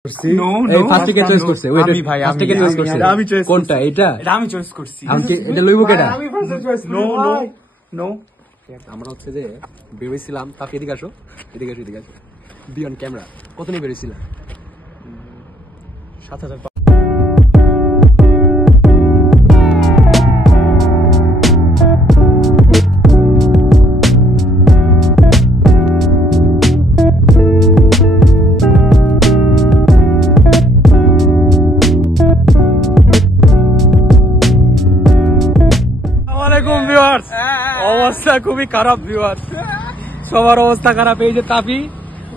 আমরা হচ্ছে যে বেরোইছিলাম, তাকে এদিকে আসো, এদিকে আসো, এদিকে আসো, বিয়ন্ড ক্যামেরা কত নিয়ে বেরোইছিলাম? 7,000। অবস্থা খুবই খারাপ ভিউয়ার্স, সবার অবস্থা খারাপ। এই যে তাফি,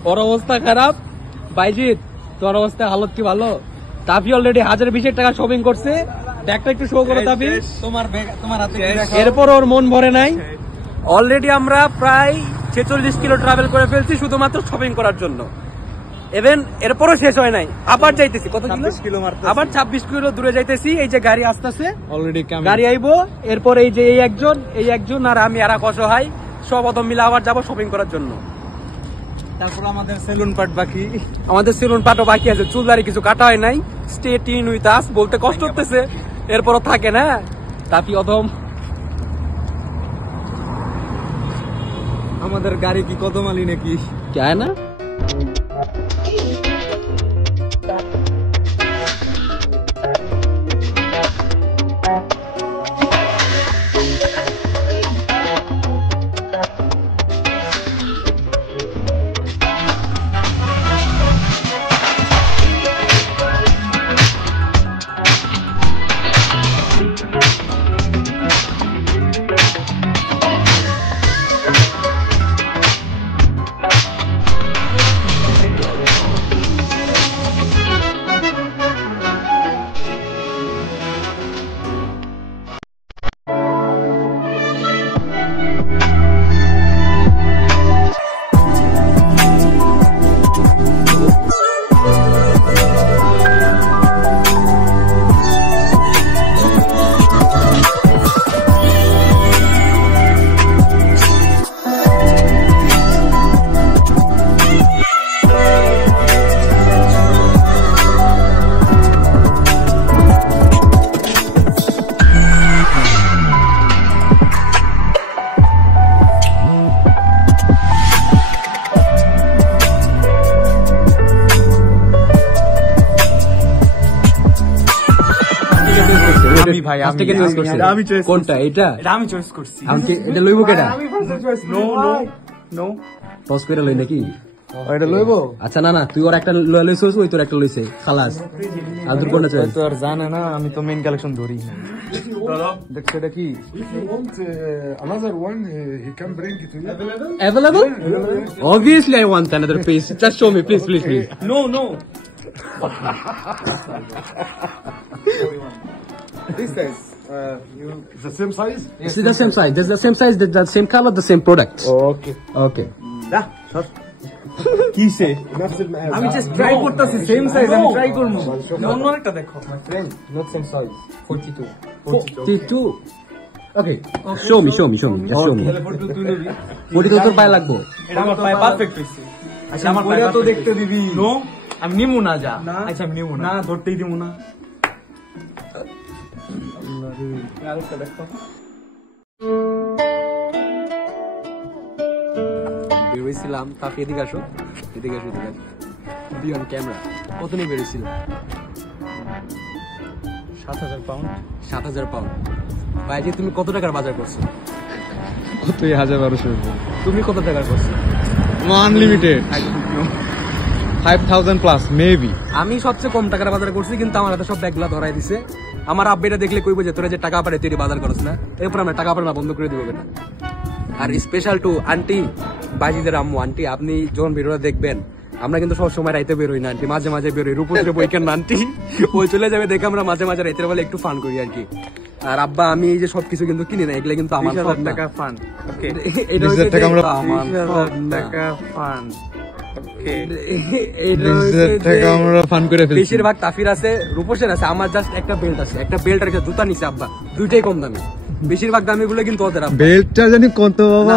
ওর অবস্থা খারাপ। বাইজিৎ, তোর অবস্থা হালত কি ভালো? তাফি অলরেডি 1,020 টাকা শপিং করছে। ব্যাগটা একটু শো করো তাফি, তোমার হাতে। এরপর ওর মন ভরে নাই। অলরেডি আমরা প্রায় 46 কিলো ট্রাভেল করে ফেলছি শুধুমাত্র শপিং করার জন্য। ইভেন এরপরও শেষ হয় নাই, আবার যাইতেছি। কত কিলো? আবার 26 কিলো দূরে যাইতেছি। এই যে গাড়ি আসতেছে, অলরেডি গাড়ি আইবো। এরপর এই যে এই একজন আর আমি আর অসহায় সব অদম মিলে আবার যাবো শপিং করার জন্য। তারপর আমাদের সেলুন পার্ট বাকি, আমাদের সেলুন পার্টও বাকি আছে। চুলদারি কিছু কাটা হয় নাই। স্টে টিউন উইথ আস বলতে কষ্ট হতেছে, এরপরও থাকে না। তাপি অদম, আমাদের গাড়ি কি কদম আলি নাকি কে না? কোনটা এটা? আমি চয়েস করছি। এটা লইব কেডা? নো পজ করে লই নাকি? এটা লইব? আচ্ছা না না, তুই ওর একটা লইছস, ওই তোর একটা লইছে, খালাস। আর তোর কোনটা চয়েস? তুই আর জানে না, আমি তো মেইন কালেকশন ধরি না। দেখ এটা কি? Another one he can bring it to you. Available? Obviously I want another piece. Just show me please. No. This is the same size? This is the same size. That's the same size, the same color, the same product. Okay. Yeah, sure. কি সে? আমি just try করতেছি, same size আমি try করব। অন্য একটা দেখো। My friend, not same size. 42. Okay. Show me. Just show me. 42 তোর পায়ে লাগবো। এটা আমার পায়ে পারফেক্ট হইছে। আচ্ছা আমার পায়ে তো দেখতে দিবি। নো, আমি নিমু না যা। আচ্ছা আমি নিমু না। ধরতেই দিমু না। আরেকটা দেখো। বেরোইছিলাম, তাকে এদিকে আসো। বিয়ন্ড ক্যামেরা কত নিয়ে বেরোইছিলাম? 7,000 পাউন্ড। 7,000 পাউন্ড। ভাই যে তুমি কত টাকার বাজার করছো? কত? 1,200। তুমি কত টাকার করছো? Unlimited 5,000 plus maybe. আমি সবচেয়ে কম টাকার বাজার করছি, কিন্তু আমার হাতে সব ব্যাগগুলা ধরাই দিছে। আমার আব্বাটা দেখলে কইবো যে তোরা যে টাকা পারে তুই বাজার করছ না। এরপর আমরা টাকা পারে না বন্ধ করে দিব বেটা। আর স্পেশাল টু আন্টি, বাজিদের আম্মু। আন্টি আপনি যখন ভিডিওটা দেখবেন, আমরা কিন্তু সব সময় রাইতে বেরোই না আন্টি, মাঝে মাঝে বেরোই। রূপসে বইকেন না আন্টি, ওই চলে যাবে দেখে আমরা মাঝে মাঝে রাইতের বেলা একটু ফান করি আর কি। আর আব্বা আমি এই যে সবকিছু কিন্তু কিনি না, এগুলো কিন্তু আমার টাকা ফান। ওকে, এটা হচ্ছে টাকা ফান। বেশিরভাগ তাফির আছে, রূপসের আছে, আমার জাস্ট একটা বেল্ট আছে, একটা বেল্ট আর একটা জুতা নিছে আব্বা, দুইটাই কম দামি। বেশিরভাগ দামি গুলো কিন্তু ওদের। বেল্টটা জানি কত বাবা?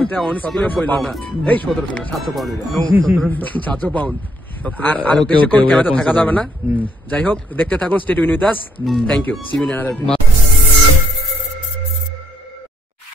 ওটা অন স্ক্রিনে কইলো না। এই 1700 না 700 পাউন্ড। 700 পাউন্ড। আর বেশিক্ষণ ক্যামেরাতে থাকা যাবে না। যাই হোক, দেখতে থাকুন, stay tune with us. Thank you, see you in another video.